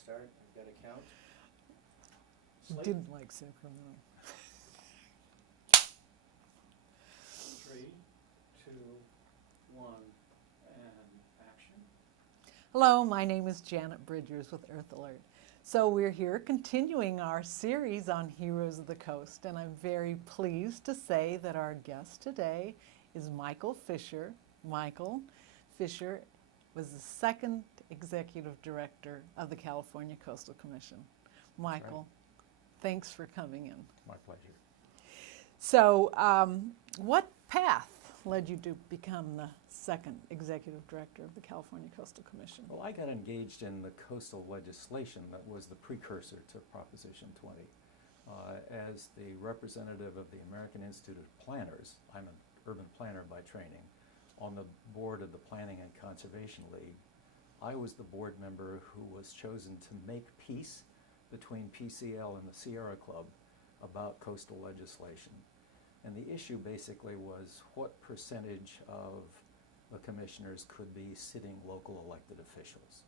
start. I've got to count. Slate. Didn't like Sacramento. 3, 2, 1, and action. Hello, my name is Janet Bridgers with Earth Alert. So we're here continuing our series on Heroes of the Coast, and I'm very pleased to say that our guest today is Michael Fischer. Michael Fischer was the second executive director of the California Coastal Commission. Michael, thanks for coming in. My pleasure. So what path led you to become the second executive director of the California Coastal Commission? Well, I got engaged in the coastal legislation that was the precursor to Proposition 20. As the representative of the American Institute of Planners, I'm an urban planner by training, on the board of the Planning and Conservation League, I was the board member who was chosen to make peace between PCL and the Sierra Club about coastal legislation. And the issue basically was what percentage of the commissioners could be sitting local elected officials.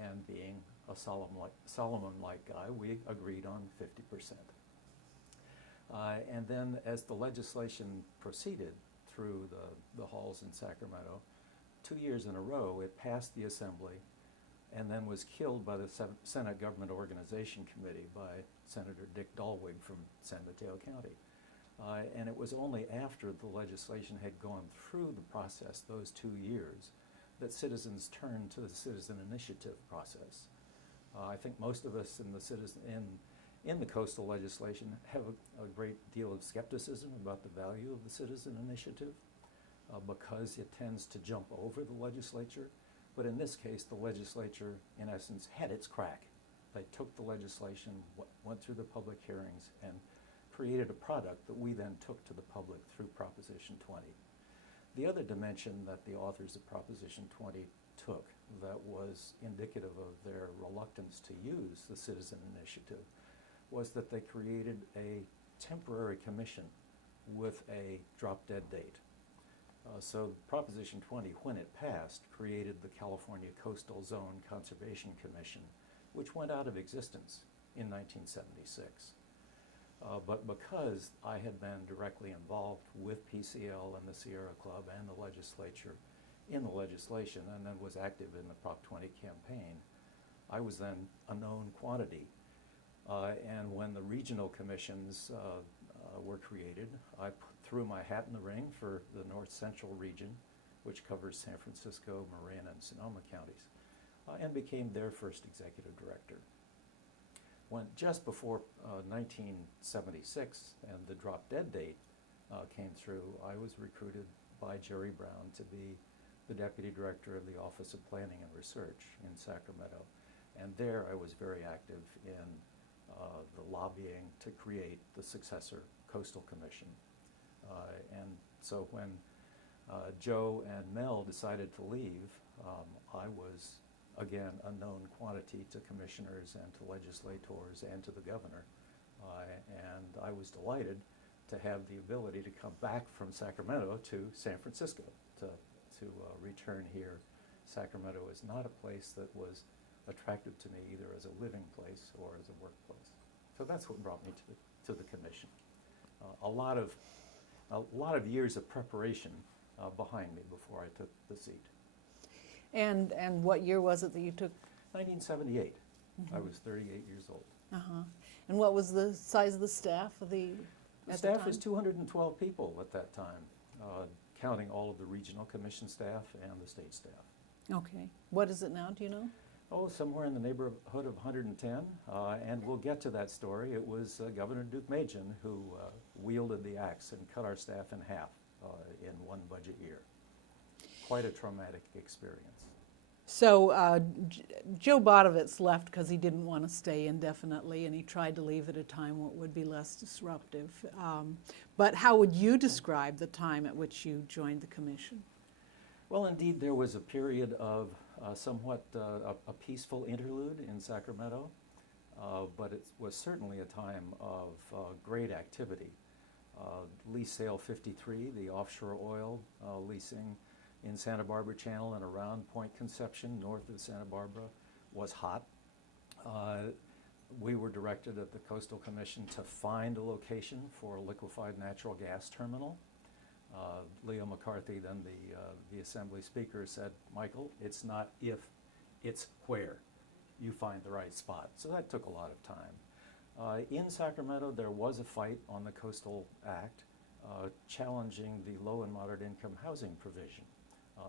And being a Solomon-like guy, we agreed on 50%. And then as the legislation proceeded through the halls in Sacramento, 2 years in a row it passed the Assembly and then was killed by the Senate Government Organization Committee by Senator Dick Dahlwig from San Mateo County. And it was only after the legislation had gone through the process, those 2 years, that citizens turned to the citizen initiative process. I think most of us in the coastal legislation have a great deal of skepticism about the value of the citizen initiative because it tends to jump over the legislature. But in this case, the legislature, in essence, had its crack. They took the legislation, went through the public hearings, and created a product that we then took to the public through Proposition 20. The other dimension that the authors of Proposition 20 took that was indicative of their reluctance to use the citizen initiative was that they created a temporary commission with a drop-dead date. So Proposition 20, when it passed, created the California Coastal Zone Conservation Commission, which went out of existence in 1976. But because I had been directly involved with PCL and the Sierra Club and the legislature in the legislation, and then was active in the Prop 20 campaign, I was then a known quantity. And when the regional commissions were created, I threw my hat in the ring for the North Central region, which covers San Francisco, Marin, and Sonoma counties, and became their first executive director. When just before 1976 and the drop-dead date came through, I was recruited by Jerry Brown to be the deputy director of the Office of Planning and Research in Sacramento. And there I was very active in the lobbying to create the successor Coastal Commission. And so when Joe and Mel decided to leave, I was again a known quantity to commissioners and to legislators and to the governor. And I was delighted to have the ability to come back from Sacramento to San Francisco to return here. Sacramento is not a place that was attractive to me either as a living place or as a workplace. So that's what brought me to the commission. A lot of years of preparation behind me before I took the seat. And what year was it that you took? 1978. Mm-hmm. I was 38 years old. Uh-huh. And what was the size of the staff of the staff was 212 people at that time, counting all of the regional commission staff and the state staff. Okay. What is it now, do you know? Oh, somewhere in the neighborhood of 110, and we'll get to that story. It was Governor Duke Majan who wielded the axe and cut our staff in half in one budget year. Quite a traumatic experience. So Joe Bodovitz left because he didn't want to stay indefinitely, and he tried to leave at a time when it would be less disruptive. But how would you describe the time at which you joined the commission? Well, indeed, there was a period of somewhat a peaceful interlude in Sacramento, but it was certainly a time of great activity. Lease Sale 53, the offshore oil leasing in Santa Barbara Channel and around Point Conception, north of Santa Barbara, was hot. We were directed at the Coastal Commission to find a location for a liquefied natural gas terminal. Leo McCarthy, then the Assembly Speaker, said, "Michael, it's not if, it's where you find the right spot." So that took a lot of time. In Sacramento, there was a fight on the Coastal Act challenging the low and moderate income housing provision.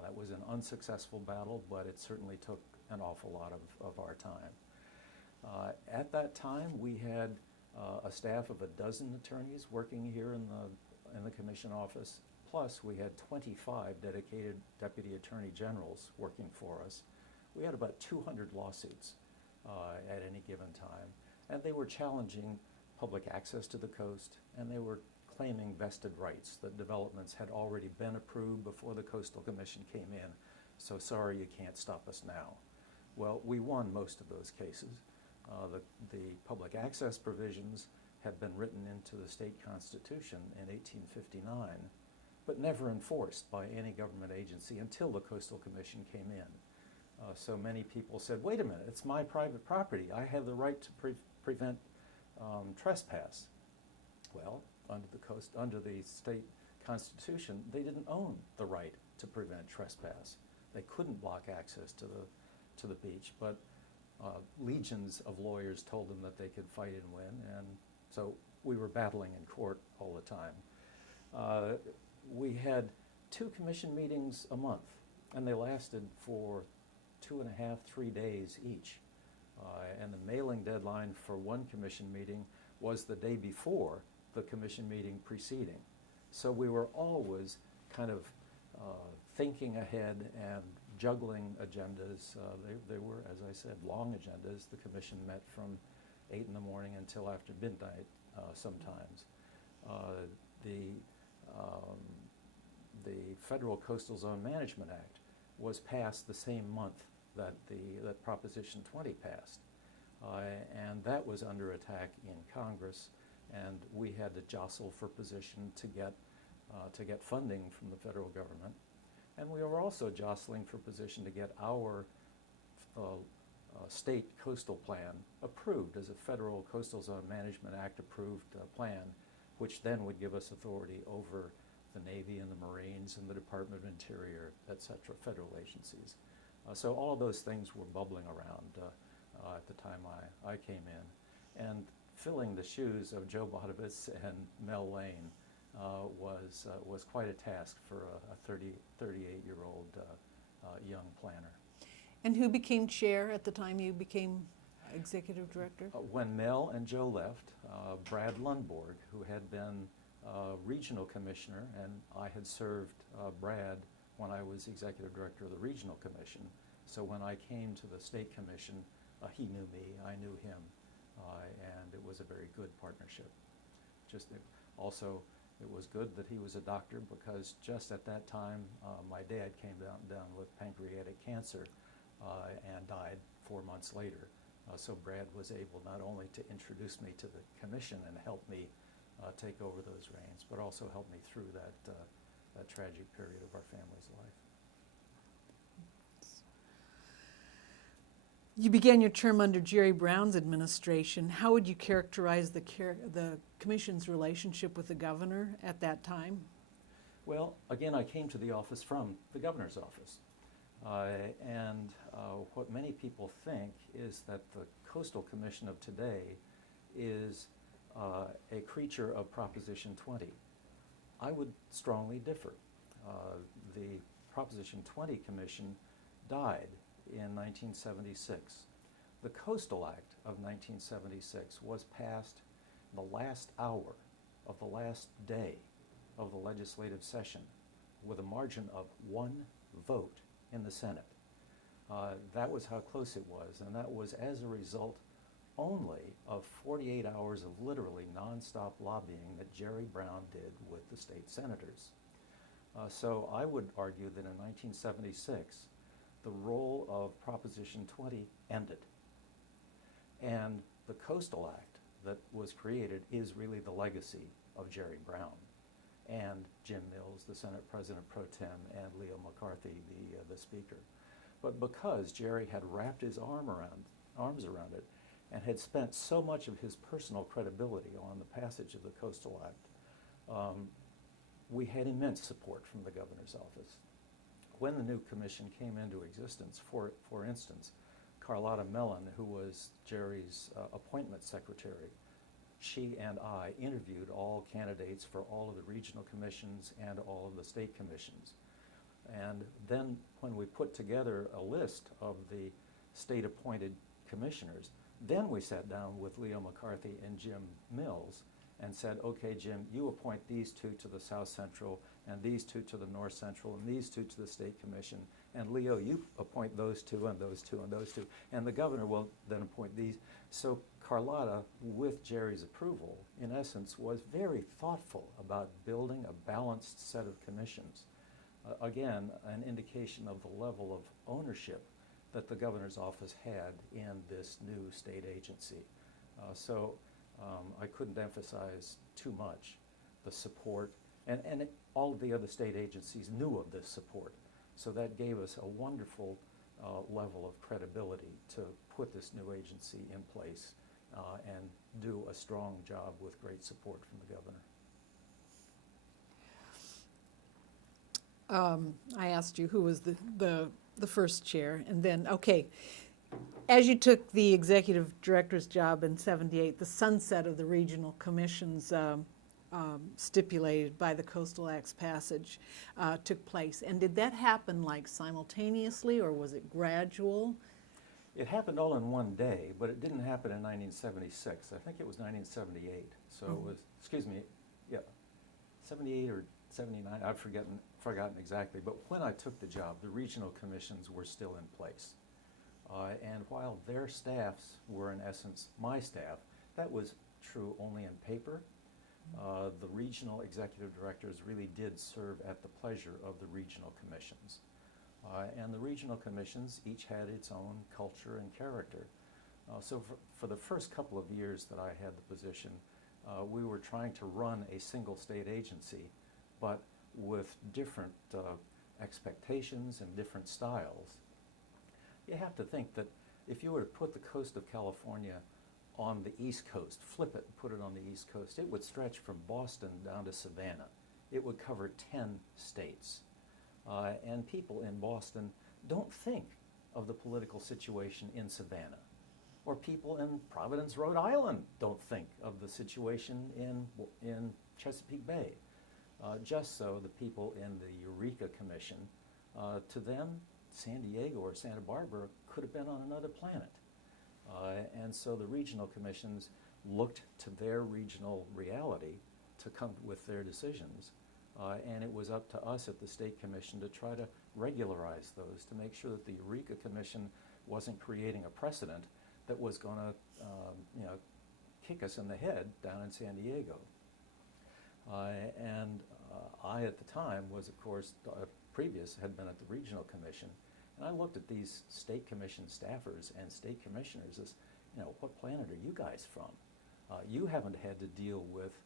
That was an unsuccessful battle, but it certainly took an awful lot of our time. At that time, we had a staff of a dozen attorneys working here in the commission office, plus we had 25 dedicated deputy attorney generals working for us. We had about 200 lawsuits at any given time, and they were challenging public access to the coast, and they were claiming vested rights, that developments had already been approved before the Coastal Commission came in, so sorry, you can't stop us now. Well, we won most of those cases. The public access provisions had been written into the state constitution in 1859, but never enforced by any government agency until the Coastal Commission came in. So many people said, wait a minute, it's my private property. I have the right to prevent trespass. Well, under the state constitution, they didn't own the right to prevent trespass. They couldn't block access to the beach, but legions of lawyers told them that they could fight and win, and so we were battling in court all the time. We had 2 commission meetings a month, and they lasted for 2.5, 3 days each. And the mailing deadline for one commission meeting was the day before the commission meeting preceding. So we were always kind of thinking ahead and juggling agendas. They were, as I said, long agendas. The commission met from 8 in the morning until after midnight sometimes. The Federal Coastal Zone Management Act was passed the same month that that Proposition 20 passed. And that was under attack in Congress, and we had to jostle for position to get funding from the federal government. And we were also jostling for position to get our state coastal plan approved as a Federal Coastal Zone Management Act approved plan, which then would give us authority over the Navy and the Marines and the Department of Interior, et cetera, federal agencies. So all of those things were bubbling around at the time I came in. And filling the shoes of Joe Bodovitz and Mel Lane was quite a task for a 38-year-old young planner. And who became chair at the time you became executive director? When Mel and Joe left, Brad Lundborg, who had been regional commissioner, and I had served Brad when I was executive director of the regional commission. So when I came to the state commission, he knew me, I knew him, and it was a very good partnership. Also, it was good that he was a doctor, because just at that time, my dad came down with pancreatic cancer and died 4 months later. So Brad was able not only to introduce me to the commission and help me take over those reins, but also help me through that tragic period of our family's life. You began your term under Jerry Brown's administration. How would you characterize the commission's relationship with the governor at that time? Well, again, I came to the office from the governor's office. And what many people think is that the Coastal Commission of today is a creature of Proposition 20. I would strongly differ. The Proposition 20 Commission died in 1976. The Coastal Act of 1976 was passed the last hour of the last day of the legislative session with a margin of 1 vote in the Senate. That was how close it was, and that was as a result only of 48 hours of literally nonstop lobbying that Jerry Brown did with the state senators. So I would argue that in 1976, the role of Proposition 20 ended. And the Coastal Act that was created is really the legacy of Jerry Brown and Jim Mills, the Senate President Pro Tem, and Leo McCarthy, the Speaker. But because Jerry had wrapped his arms around it, and had spent so much of his personal credibility on the passage of the Coastal Act, we had immense support from the governor's office. When the new commission came into existence, for instance, Carlotta Mellon, who was Jerry's appointment secretary, she and I interviewed all candidates for all of the regional commissions and all of the state commissions. And then when we put together a list of the state-appointed commissioners, then we sat down with Leo McCarthy and Jim Mills and said, okay, Jim, you appoint these two to the South Central, and these two to the North Central, and these two to the State Commission, and Leo, you appoint those two, and those two, and those two, and the governor will then appoint these. So Carlotta, with Jerry's approval, in essence, was very thoughtful about building a balanced set of commissions. Again, an indication of the level of ownership that the governor's office had in this new state agency. I couldn't emphasize too much the support, and all of the other state agencies knew of this support. So that gave us a wonderful level of credibility to put this new agency in place and do a strong job with great support from the governor. I asked you who was the first chair, and then, okay, as you took the executive director's job in '78, the sunset of the regional commissions stipulated by the Coastal Act's passage took place. And did that happen like simultaneously, or was it gradual? It happened all in one day, but it didn't happen in 1976. I think it was 1978. So it was, excuse me, yeah, 78 or 79, I've forgotten exactly. But when I took the job, the regional commissions were still in place. And while their staffs were, in essence, my staff, that was true only in paper. The regional executive directors really did serve at the pleasure of the regional commissions. And the regional commissions each had its own culture and character. So for the first couple of years that I had the position, we were trying to run a single state agency, but with different expectations and different styles. You have to think that if you were to put the coast of California on the East Coast, flip it and put it on the East Coast, it would stretch from Boston down to Savannah. It would cover 10 states. And people in Boston don't think of the political situation in Savannah. Or people in Providence, Rhode Island don't think of the situation in Chesapeake Bay. Just so the people in the Eureka Commission, to them, San Diego or Santa Barbara could have been on another planet. And so the regional commissions looked to their regional reality to come with their decisions. And it was up to us at the State Commission to try to regularize those, to make sure that the Eureka Commission wasn't creating a precedent that was going to kick us in the head down in San Diego. I, at the time, was, of course, had been at the Regional Commission, and I looked at these state commission staffers and state commissioners as, what planet are you guys from? You haven't had to deal with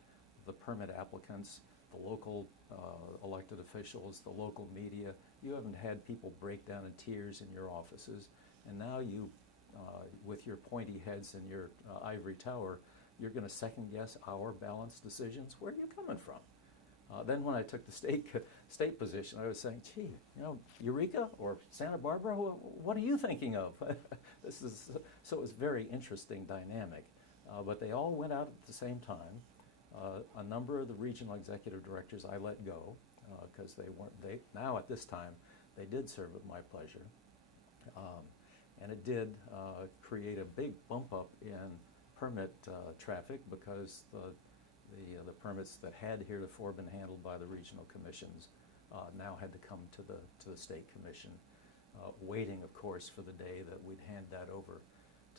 the permit applicants, the local elected officials, the local media. You haven't had people break down in tears in your offices, and now you, with your pointy heads and your ivory tower, you're going to second guess our balanced decisions. Where are you coming from? Then when I took the state position, I was saying, gee, Eureka or Santa Barbara, what are you thinking of? So it was a very interesting dynamic. But they all went out at the same time. A number of the regional executive directors I let go because now at this time, they did serve at my pleasure. And it did create a big bump up in permit traffic because the permits that had heretofore been handled by the regional commissions now had to come to the state commission, waiting, of course, for the day that we'd hand that over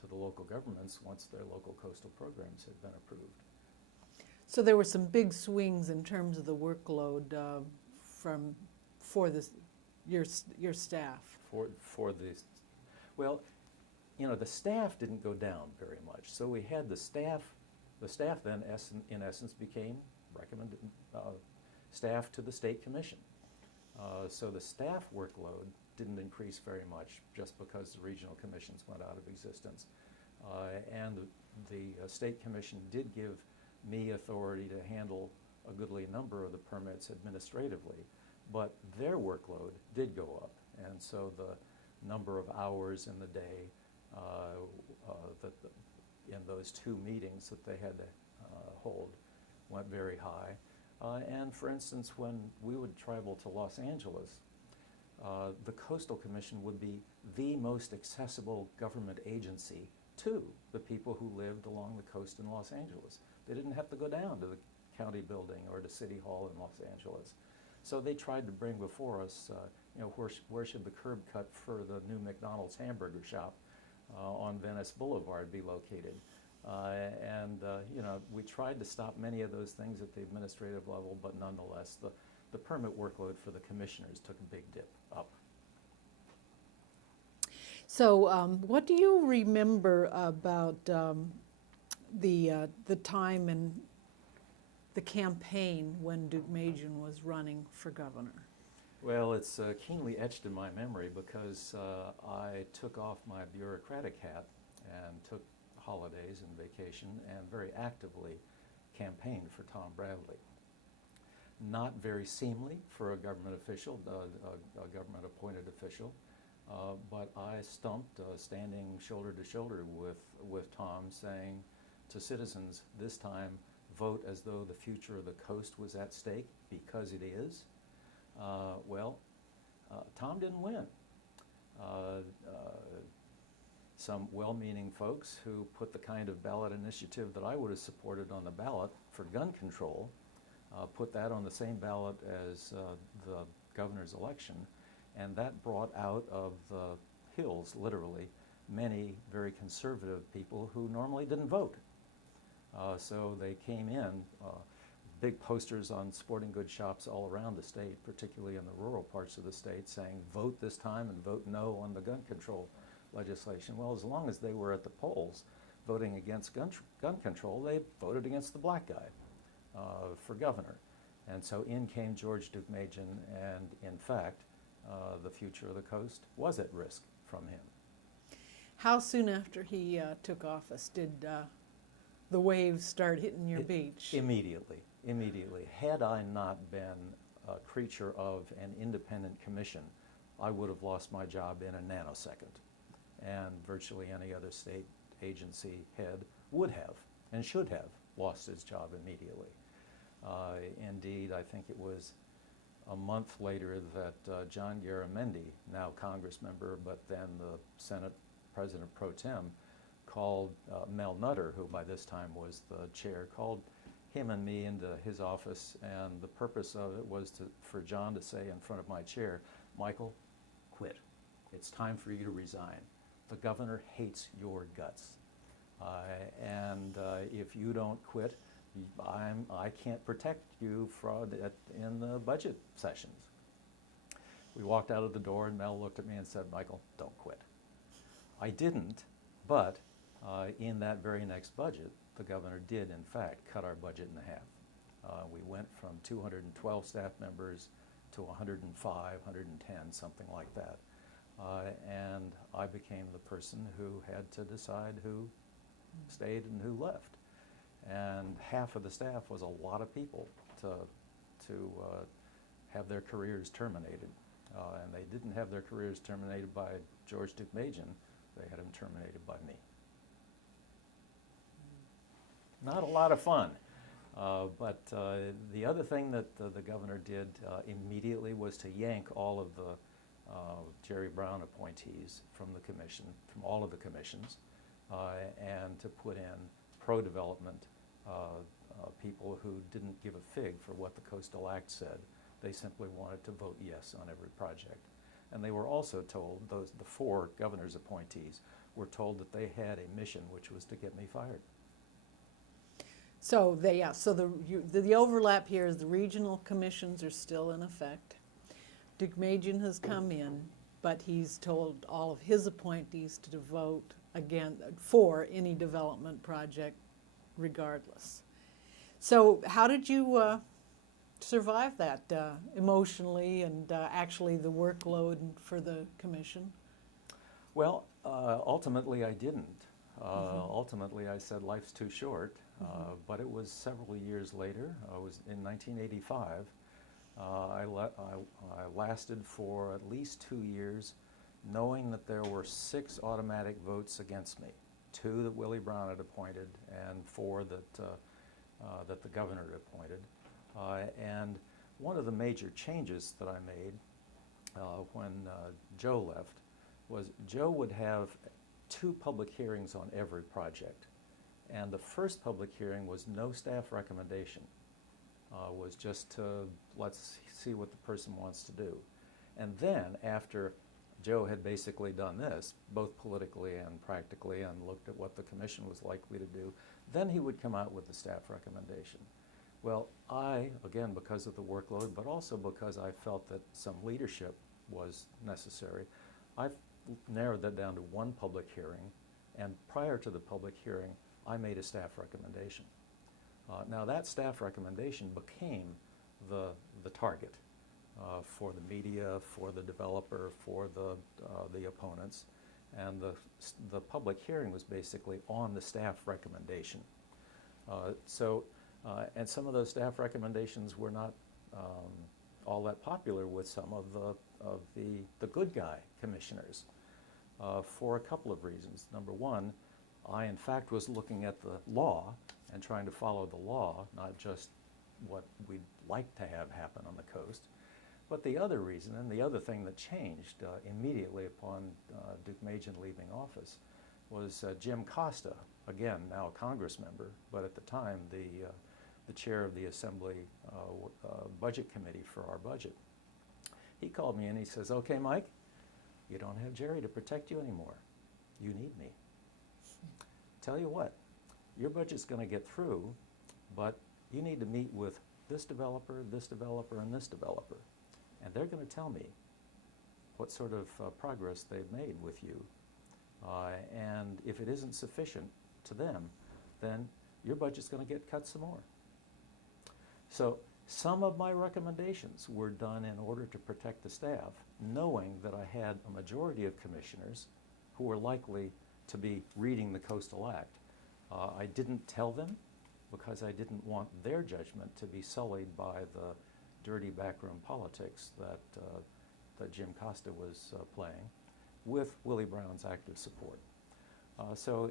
to the local governments once their local coastal programs had been approved. So there were some big swings in terms of the workload for your staff. Well, the staff didn't go down very much. So we had the staff. The staff then, in essence, became recommended staff to the state commission. So the staff workload didn't increase very much just because the regional commissions went out of existence. And the State Commission did give me authority to handle a goodly number of the permits administratively, but their workload did go up, and so the number of hours in the day in those 2 meetings that they had to hold went very high. And for instance, when we would travel to Los Angeles, the Coastal Commission would be the most accessible government agency to the people who lived along the coast in Los Angeles. They didn't have to go down to the county building or to City Hall in Los Angeles. So they tried to bring before us, where should the curb cut for the new McDonald's hamburger shop on Venice Boulevard be located? We tried to stop many of those things at the administrative level, but nonetheless, the permit workload for the commissioners took a big dip up. So what do you remember about the time in the campaign when Deukmejian was running for governor? Well, it's keenly etched in my memory because I took off my bureaucratic hat and took holidays and vacation and very actively campaigned for Tom Bradley. Not very seemly for a government official, a government appointed official, but I stumped, standing shoulder to shoulder with Tom, saying to citizens, this time vote as though the future of the coast was at stake, because it is. Tom didn't win. Some well-meaning folks who put the kind of ballot initiative that I would have supported on the ballot for gun control, put that on the same ballot as the governor's election, and that brought out of the hills, literally, many very conservative people who normally didn't vote. So they came in, big posters on sporting goods shops all around the state, particularly in the rural parts of the state, saying vote this time and vote no on the gun control legislation. Well, as long as they were at the polls voting against gun control, they voted against the black guy for governor. And so in came George Deukmejian, and in fact, the future of the coast was at risk from him. How soon after he took office did the waves start hitting your beach? Immediately. Had I not been a creature of an independent commission, I would have lost my job in a nanosecond. And virtually any other state agency head would have and should have lost his job immediately. Indeed, I think it was a month later that John Garamendi, now Congress member, but then the Senate President pro tem, called Mel Nutter, who by this time was the chair, called him and me into his office, and the purpose of it was for John to say in front of my chair, Michael, quit. It's time for you to resign. The governor hates your guts. And if you don't quit, I can't protect you in the budget sessions. We walked out of the door and Mel looked at me and said, Michael, don't quit. I didn't, but in that very next budget, the governor did, in fact, cut our budget in half. We went from 212 staff members to 105, 110, something like that. And I became the person who had to decide who stayed and who left. And half of the staff was a lot of people to have their careers terminated. And they didn't have their careers terminated by George Deukmejian, they had them terminated by me. Not a lot of fun. But the other thing that the governor did immediately was to yank all of the Jerry Brown appointees from the commission, from all of the commissions, and to put in pro-development people who didn't give a fig for what the Coastal Act said. They simply wanted to vote yes on every project. And they were also told, the 4 governor's appointees were told that they had a mission, which was to get me fired. So the overlap here is the regional commissions are still in effect. Deukmejian has come in, but he's told all of his appointees to vote again for any development project regardless. So how did you survive that emotionally and actually the workload for the commission? Well, ultimately I didn't. Ultimately, I said life's too short, but it was several years later. It was in 1985. I lasted for at least 2 years, knowing that there were 6 automatic votes against me, 2 that Willie Brown had appointed and 4 that the governor had appointed. And one of the major changes that I made when Joe left was Joe would have 2 public hearings on every project. And the first public hearing was no staff recommendation, was just to let's see what the person wants to do. And then after Joe had basically done this, both politically and practically, and looked at what the commission was likely to do, then he would come out with the staff recommendation. Well, I, again, because of the workload, but also because I felt that some leadership was necessary, I narrowed that down to 1 public hearing, and prior to the public hearing, I made a staff recommendation. Now that staff recommendation became the target for the media, for the developer, for the opponents, and the public hearing was basically on the staff recommendation. And some of those staff recommendations were not all that popular with some of the good guy commissioners for a couple of reasons. Number one, I in fact was looking at the law and trying to follow the law, not just what we'd like to have happen on the coast. But the other reason, and the other thing that changed immediately upon Duke Machen leaving office, was Jim Costa, again now a Congress member, but at the time the chair of the Assembly Budget Committee for our budget. He called me and he says, "Okay, Mike, you don't have Jerry to protect you anymore. You need me. Tell you what, your budget's going to get through, but you need to meet with this developer, and this developer. And they're going to tell me what sort of progress they've made with you. And if it isn't sufficient to them, then your budget's going to get cut some more." So some of my recommendations were done in order to protect the staff, knowing that I had a majority of commissioners who were likely to be reading the Coastal Act. I didn't tell them because I didn't want their judgment to be sullied by the dirty backroom politics that Jim Costa was playing, with Willie Brown's active support. So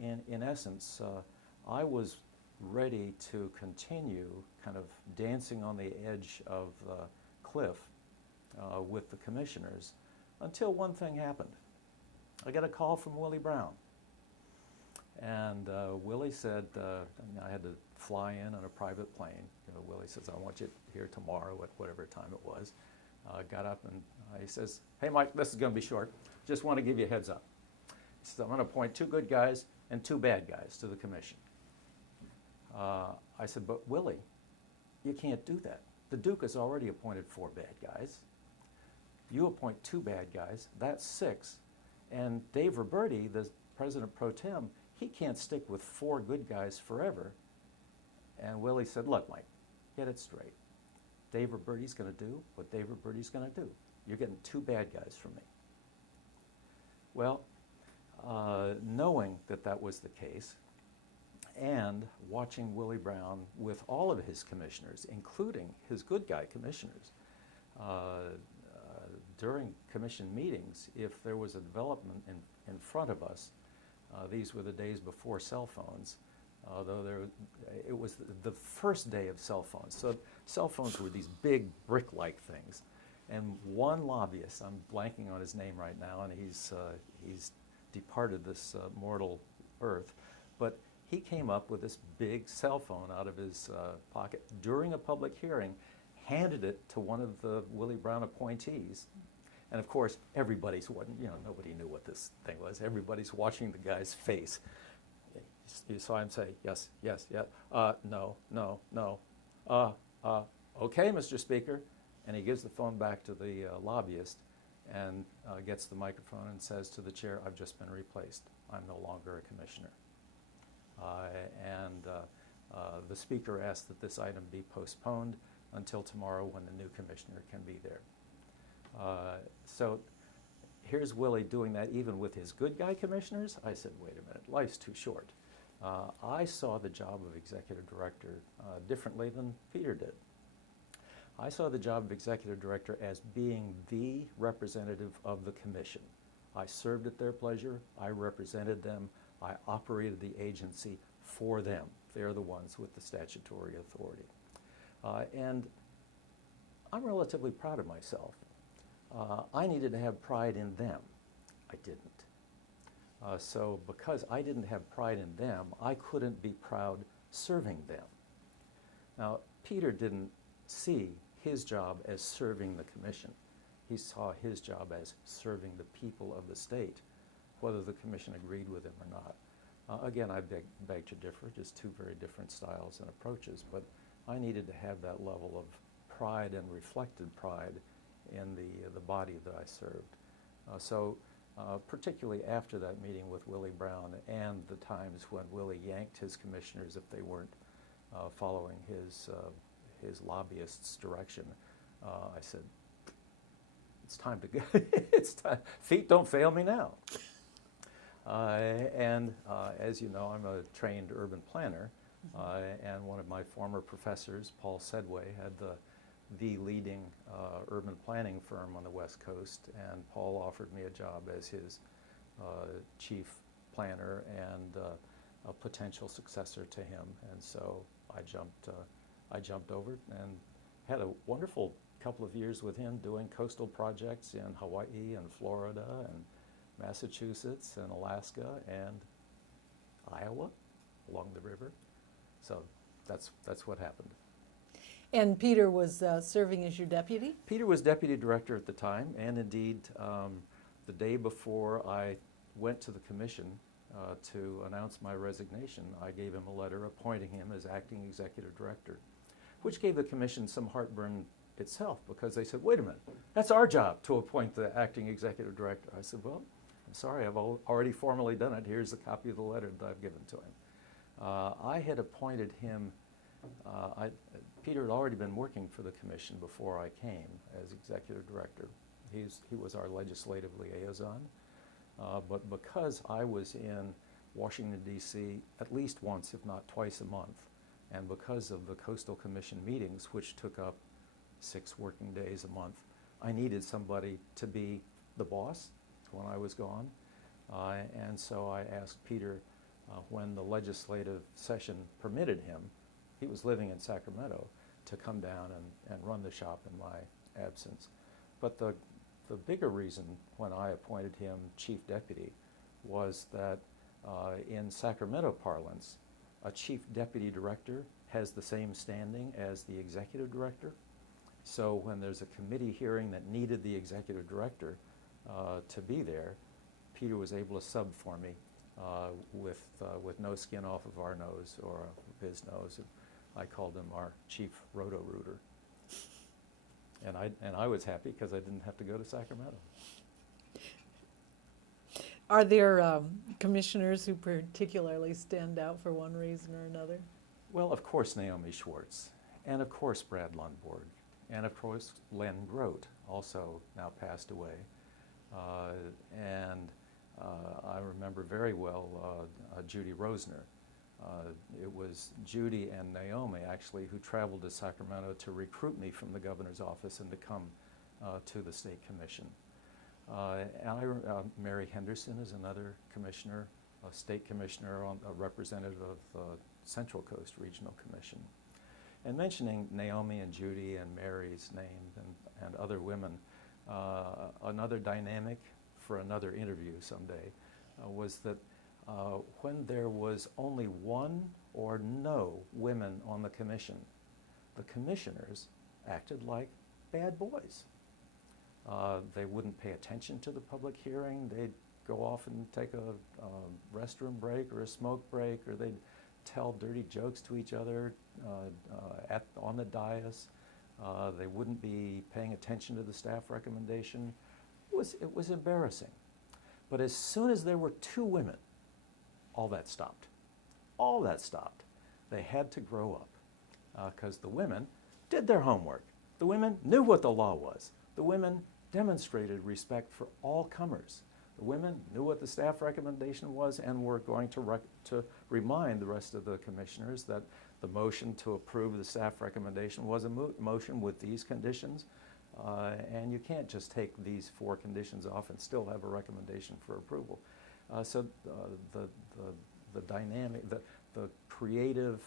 in essence, I was ready to continue kind of dancing on the edge of the cliff with the commissioners until one thing happened. I got a call from Willie Brown. And Willie said, I had to fly in on a private plane. Willie says, "I want you here tomorrow at whatever time it was." Got up and he says, "Hey Mike, this is going to be short. Just want to give you a heads up." He says, "I'm going to appoint 2 good guys and 2 bad guys to the commission." I said, "But Willie, you can't do that. The Duke has already appointed 4 bad guys. You appoint 2 bad guys, that's 6. And Dave Roberti, the president pro tem, he can't stick with 4 good guys forever." And Willie said, "Look, Mike, get it straight. Dave Roberti's going to do what Dave Roberti's going to do. You're getting 2 bad guys from me." Well, knowing that that was the case, and watching Willie Brown with all of his commissioners, including his good guy commissioners, during commission meetings, if there was a development in front of us, these were the days before cell phones, though it was the first day of cell phones. So cell phones were these big brick-like things. And one lobbyist, I'm blanking on his name right now, and he's departed this mortal earth, but he came up with this big cell phone out of his pocket during a public hearing, handed it to one of the Willie Brown appointees. And of course, everybody's, nobody knew what this thing was. Everybody's watching the guy's face. You saw him say, "Yes, yes, yeah, no, no, no, okay, Mr. Speaker." And he gives the phone back to the lobbyist and gets the microphone and says to the chair, "I've just been replaced. I'm no longer a commissioner." The speaker asked that this item be postponed until tomorrow when the new commissioner can be there. So here's Willie doing that even with his good guy commissioners. I said, wait a minute, life's too short. I saw the job of executive director differently than Peter did. I saw the job of executive director as being the representative of the commission. I served at their pleasure, I represented them, I operated the agency for them. They're the ones with the statutory authority. And I'm relatively proud of myself. I needed to have pride in them. I didn't. So because I didn't have pride in them, I couldn't be proud serving them. Now, Peter didn't see his job as serving the commission. He saw his job as serving the people of the state, whether the commission agreed with him or not. Again, I beg to differ, just two very different styles and approaches, but I needed to have that level of pride and reflected pride in the body that I served. Particularly after that meeting with Willie Brown and the times when Willie yanked his commissioners if they weren't following his lobbyists' direction, I said, it's time to go. It's time. Feet don't fail me now. As you know, I'm a trained urban planner, and one of my former professors, Paul Sedway, had the leading urban planning firm on the West Coast, and Paul offered me a job as his chief planner and a potential successor to him. And so I jumped over and had a wonderful couple of years with him doing coastal projects in Hawaii and Florida and Massachusetts and Alaska and Iowa along the river. So that's what happened. And Peter was serving as your deputy? Peter was deputy director at the time, and indeed the day before I went to the commission to announce my resignation, I gave him a letter appointing him as acting executive director, which gave the commission some heartburn itself, because they said, wait a minute, that's our job to appoint the acting executive director. I said, well, I'm sorry, I've already formally done it. Here's a copy of the letter that I've given to him. I had appointed him, Peter had already been working for the commission before I came as executive director. He was our legislative liaison, but because I was in Washington, D.C. at least once, if not twice a month, and because of the Coastal Commission meetings, which took up 6 working days a month, I needed somebody to be the boss when I was gone. And so I asked Peter, when the legislative session permitted him, he was living in Sacramento, to come down and run the shop in my absence. But the bigger reason when I appointed him chief deputy was that in Sacramento parlance, a chief deputy director has the same standing as the executive director. So when there's a committee hearing that needed the executive director to be there, Peter was able to sub for me with no skin off of our nose or his nose. And I called him our chief roto-rooter. And I was happy because I didn't have to go to Sacramento. Are there commissioners who particularly stand out for one reason or another? Well, of course, Naomi Schwartz, and of course, Brad Lundborg, and of course, Len Grote, also now passed away. I remember very well Judy Rosner. It was Judy and Naomi, actually, who traveled to Sacramento to recruit me from the governor's office and to come to the state commission. Mary Henderson is another commissioner, a state commissioner, a representative of the Central Coast Regional Commission. And mentioning Naomi and Judy and Mary's name and other women, another dynamic for another interview someday was that when there was only one or no women on the commission, the commissioners acted like bad boys. They wouldn't pay attention to the public hearing. They'd go off and take a restroom break or a smoke break, or they'd tell dirty jokes to each other on the dais. They wouldn't be paying attention to the staff recommendation. It was embarrassing. But as soon as there were 2 women, all that stopped. All that stopped. They had to grow up because the women did their homework. The women knew what the law was. The women demonstrated respect for all comers. The women knew what the staff recommendation was and were going to remind the rest of the commissioners that the motion to approve the staff recommendation was a motion with these conditions, and you can't just take these 4 conditions off and still have a recommendation for approval. So the dynamic, the creative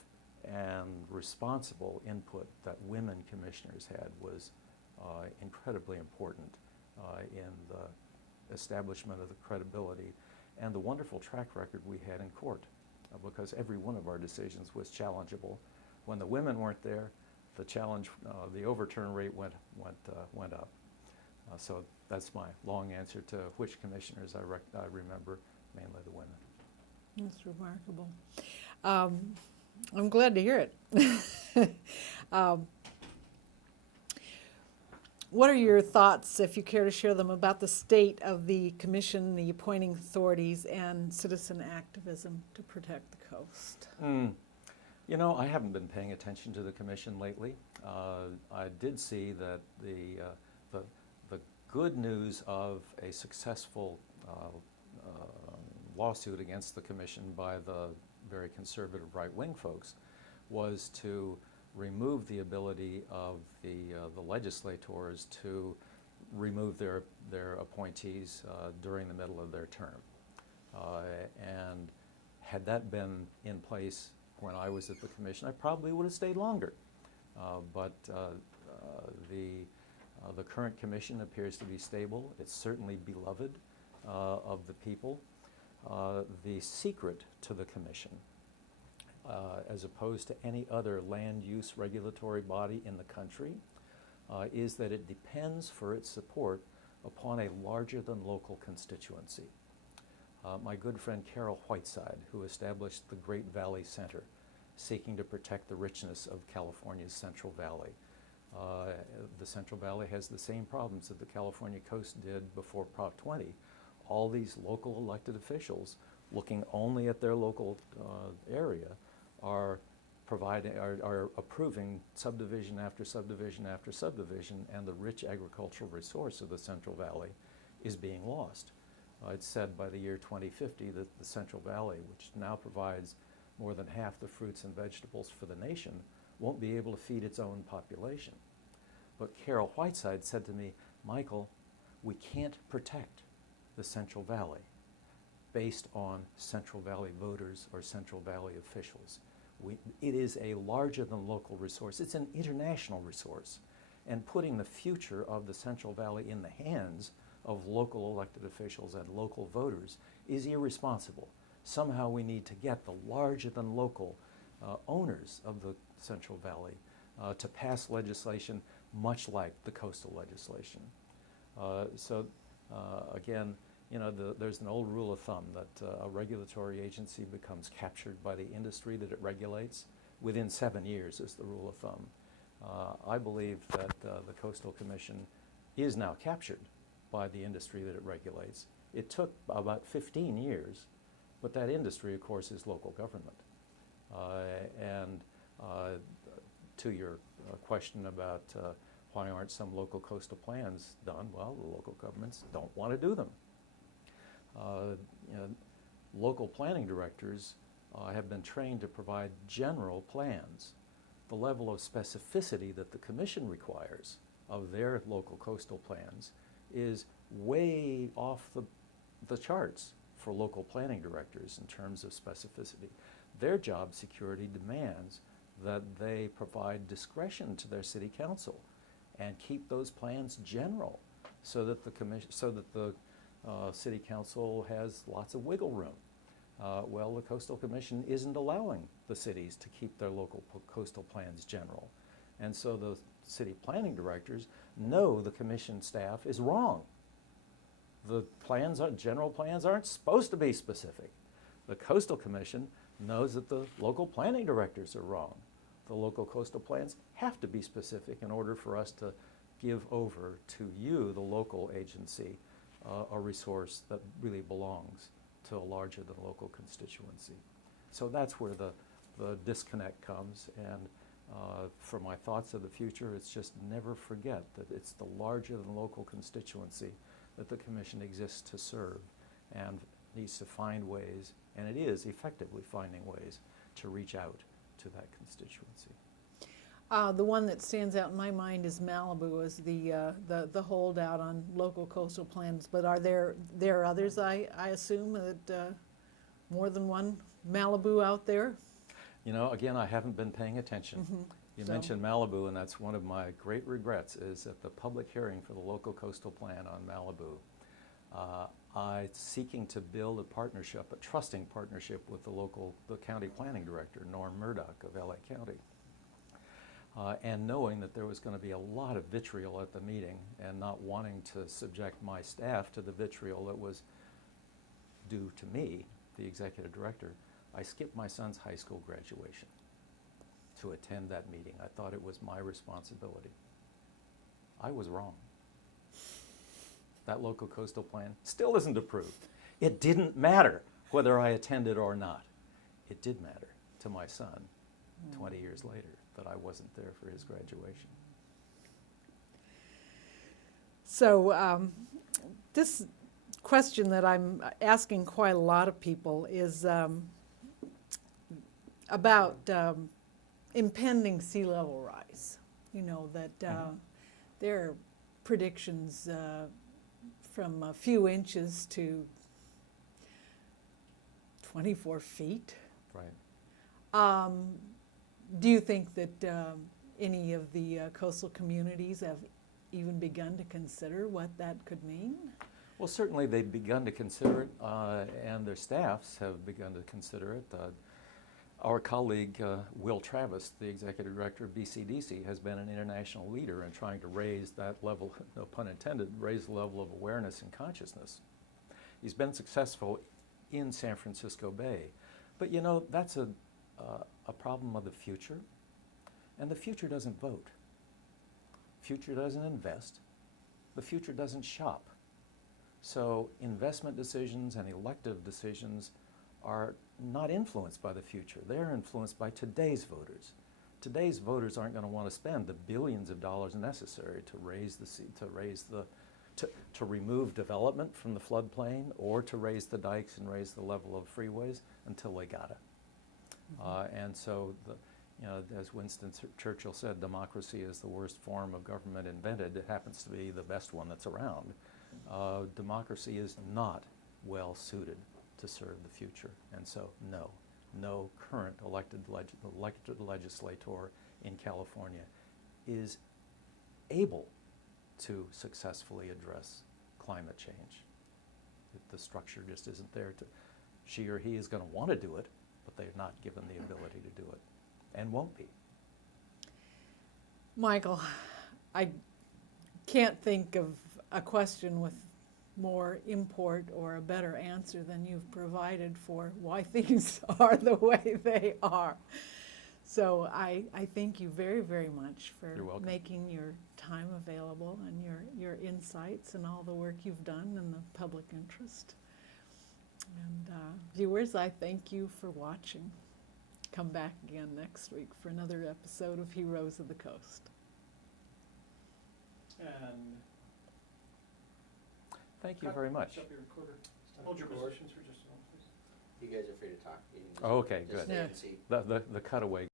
and responsible input that women commissioners had was incredibly important in the establishment of the credibility and the wonderful track record we had in court, because every one of our decisions was challengeable. When the women weren't there, the challenge, the overturn rate went up. So that's my long answer to which commissioners I remember, mainly the women. That's remarkable. I'm glad to hear it. What are your thoughts, if you care to share them, about the state of the commission, the appointing authorities, and citizen activism to protect the coast? You know, I haven't been paying attention to the commission lately. I did see that the good news of a successful lawsuit against the commission by the very conservative right-wing folks was to remove the ability of the legislators to remove their appointees during the middle of their term. And had that been in place when I was at the commission, I probably would have stayed longer. But the current commission appears to be stable. It's certainly beloved of the people. The secret to the commission, as opposed to any other land use regulatory body in the country, is that it depends for its support upon a larger than local constituency. My good friend Carol Whiteside, who established the Great Valley Center, seeking to protect the richness of California's Central Valley. The Central Valley has the same problems that the California coast did before Prop 20. All these local elected officials, looking only at their local area, are approving subdivision after subdivision after subdivision, and the rich agricultural resource of the Central Valley is being lost. It's said by the year 2050 that the Central Valley, which now provides more than half the fruits and vegetables for the nation, won't be able to feed its own population. But Carol Whiteside said to me, Michael, we can't protect the Central Valley based on Central Valley voters or Central Valley officials. It is a larger than local resource. It's an international resource. And putting the future of the Central Valley in the hands of local elected officials and local voters is irresponsible. Somehow we need to get the larger than local owners of the Central Valley to pass legislation much like the coastal legislation. Again, you know, there's an old rule of thumb that a regulatory agency becomes captured by the industry that it regulates within 7 years is the rule of thumb. I believe that the Coastal Commission is now captured by the industry that it regulates. It took about 15 years, but that industry, of course, is local government. To your question about why aren't some local coastal plans done, well, the local governments don't want to do them. You know, local planning directors have been trained to provide general plans. The level of specificity that the commission requires of their local coastal plans is way off the charts for local planning directors in terms of specificity. Their job security demands that they provide discretion to their city council and keep those plans general so that the city council has lots of wiggle room. Well, the Coastal Commission isn't allowing the cities to keep their local coastal plans general. And so the city planning directors know the commission staff is wrong. The general plans aren't supposed to be specific. The Coastal Commission knows that the local planning directors are wrong. The local coastal plans have to be specific in order for us to give over to you, the local agency, a resource that really belongs to a larger than local constituency. So that's where the disconnect comes, and For my thoughts of the future, it's just never forget that it's the larger than local constituency that the commission exists to serve and needs to find ways, and it is effectively finding ways to reach out to that constituency. The one that stands out in my mind is Malibu as the holdout on local coastal plans. But are there are others, I assume, that more than one Malibu out there? You know, again, I haven't been paying attention. You mentioned Malibu, and that's one of my great regrets, is at the public hearing for the local coastal plan on Malibu, I seeking to build a partnership, a trusting partnership with the county planning director, Norm Murdoch of LA County. And knowing that there was going to be a lot of vitriol at the meeting and not wanting to subject my staff to the vitriol that was due to me, the executive director, I skipped my son's high school graduation to attend that meeting. I thought it was my responsibility. I was wrong. That local coastal plan still isn't approved. It didn't matter whether I attended or not. It did matter to my son 20 years later that I wasn't there for his graduation. So this question that I'm asking quite a lot of people is about impending sea level rise. You know, that there are predictions from a few inches to 24 feet. Right. Do you think that any of the coastal communities have even begun to consider what that could mean? Well, certainly they've begun to consider it, and their staffs have begun to consider it. Our colleague, Will Travis, the executive director of BCDC, has been an international leader in trying to raise that level, no pun intended, raise the level of awareness and consciousness. He's been successful in San Francisco Bay. But you know, that's a problem of the future, and the future doesn't vote. Future doesn't invest. The future doesn't shop. So investment decisions and elective decisions are not influenced by the future. They're influenced by today's voters. Today's voters aren't going to want to spend the billions of dollars necessary to to remove development from the floodplain or to raise the dikes and raise the level of freeways until they got it. And so, you know, as Winston Churchill said, democracy is the worst form of government invented. It happens to be the best one that's around. Democracy is not well suited to serve the future. And so, no current elected legislator in California is able to successfully address climate change. The structure just isn't there to, she or he is going to want to do it, but they're not given the ability to do it, and won't be. Michael, I can't think of a question with more import or a better answer than you've provided for why things are the way they are. So I thank you very, very much for making your time available and your insights and all the work you've done in the public interest. And viewers, I thank you for watching. Come back again next week for another episode of Heroes of the Coast. And thank you very much. Up your recorder. Hold your positions for just a moment, please. You guys are free to talk. You can just Oh, okay, just good. stay and see. The cutaway